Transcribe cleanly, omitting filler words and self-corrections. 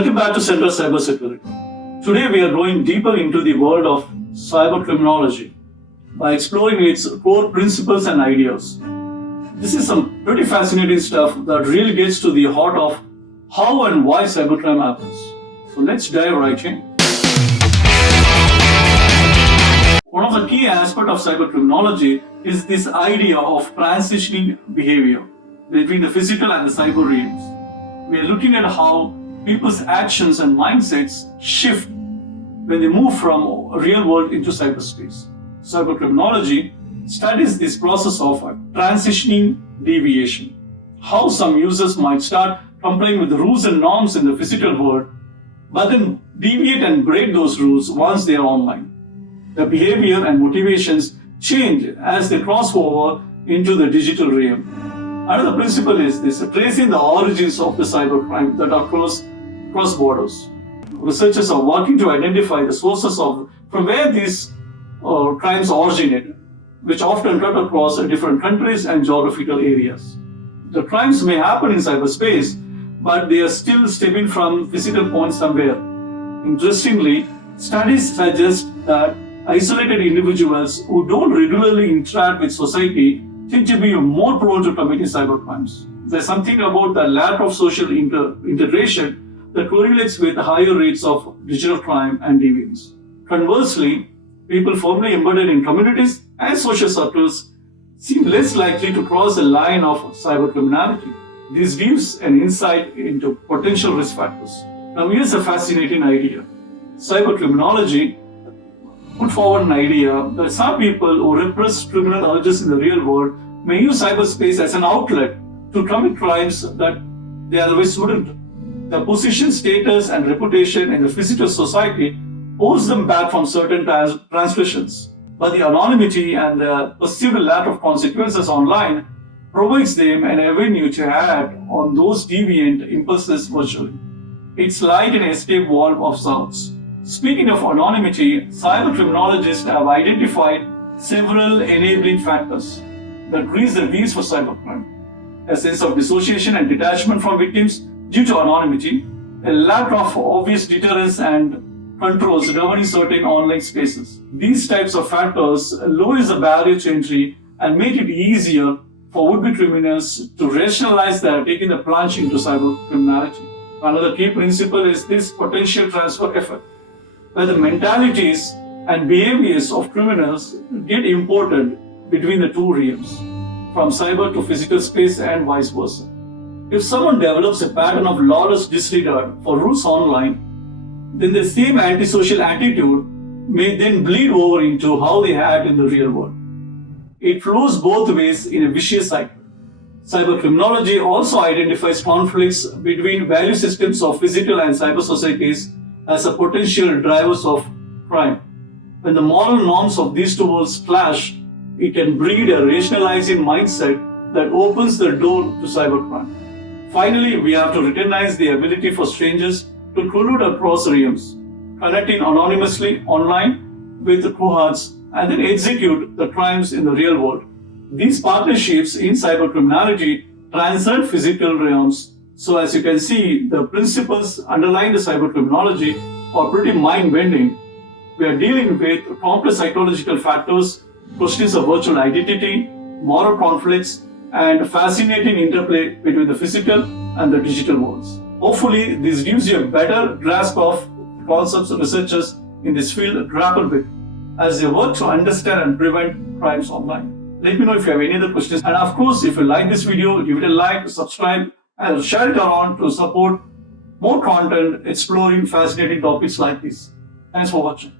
Welcome back to Central Cybersecurity. Today we are going deeper into the world of cybercriminology by exploring its core principles and ideas. This is some pretty fascinating stuff that really gets to the heart of how and why cybercrime happens. So let's dive right in. One of the key aspects of cybercriminology is this idea of transitioning behavior between the physical and the cyber realms. We are looking at how people's actions and mindsets shift when they move from real world into cyberspace. Cybercriminology studies this process of transitioning deviation. How some users might start complying with the rules and norms in the physical world, but then deviate and break those rules once they are online. The behavior and motivations change as they cross over into the digital realm. Another principle is this: tracing the origins of the cybercrime that occurs cross borders. Researchers are working to identify the sources from where these crimes originate, which often cut across different countries and geographical areas. The crimes may happen in cyberspace, but they are still stemming from physical points somewhere. Interestingly, studies suggest that isolated individuals who don't regularly interact with society tend to be more prone to committing cybercrimes. There's something about the lack of social integration that correlates with higher rates of digital crime and deviance. Conversely, people firmly embedded in communities and social circles seem less likely to cross the line of cybercriminality. This gives an insight into potential risk factors. Now here's a fascinating idea. Cybercriminology put forward an idea that some people who repress criminal urges in the real world may use cyberspace as an outlet to commit crimes that they otherwise wouldn't. Their position, status, and reputation in the physical society holds them back from certain transgressions. But the anonymity and the perceived lack of consequences online provides them an avenue to act on those deviant impulses virtually. It's like an escape valve of sorts. Speaking of anonymity, cybercriminologists have identified several enabling factors that grease the wheels for cybercrime. A sense of dissociation and detachment from victims due to anonymity, a lack of obvious deterrence and controls governing certain online spaces. These types of factors lower the barrier to entry and make it easier for would-be criminals to rationalize their taking the plunge into cybercriminality. Another key principle is this potential transfer effect, where the mentalities and behaviors of criminals get imported between the two realms, from cyber to physical space and vice versa. If someone develops a pattern of lawless disregard for rules online, then the same antisocial attitude may then bleed over into how they act in the real world. It flows both ways in a vicious cycle. Cybercriminology also identifies conflicts between value systems of physical and cyber societies as a potential drivers of crime. When the moral norms of these two worlds clash, it can breed a rationalizing mindset that opens the door to cybercrime. Finally, we have to recognize the ability for strangers to collude across realms, connecting anonymously online with cohorts and then execute the crimes in the real world. These partnerships in cybercriminality transcend physical realms. So as you can see, the principles underlying the cybercriminology are pretty mind-bending. We are dealing with complex psychological factors, questions of virtual identity, moral conflicts, and fascinating interplay between the physical and the digital worlds. Hopefully, this gives you a better grasp of concepts researchers in this field grapple with as they work to understand and prevent crimes online. Let me know if you have any other questions. And of course, if you like this video, give it a like, subscribe, and share it around to support more content exploring fascinating topics like this. Thanks for watching.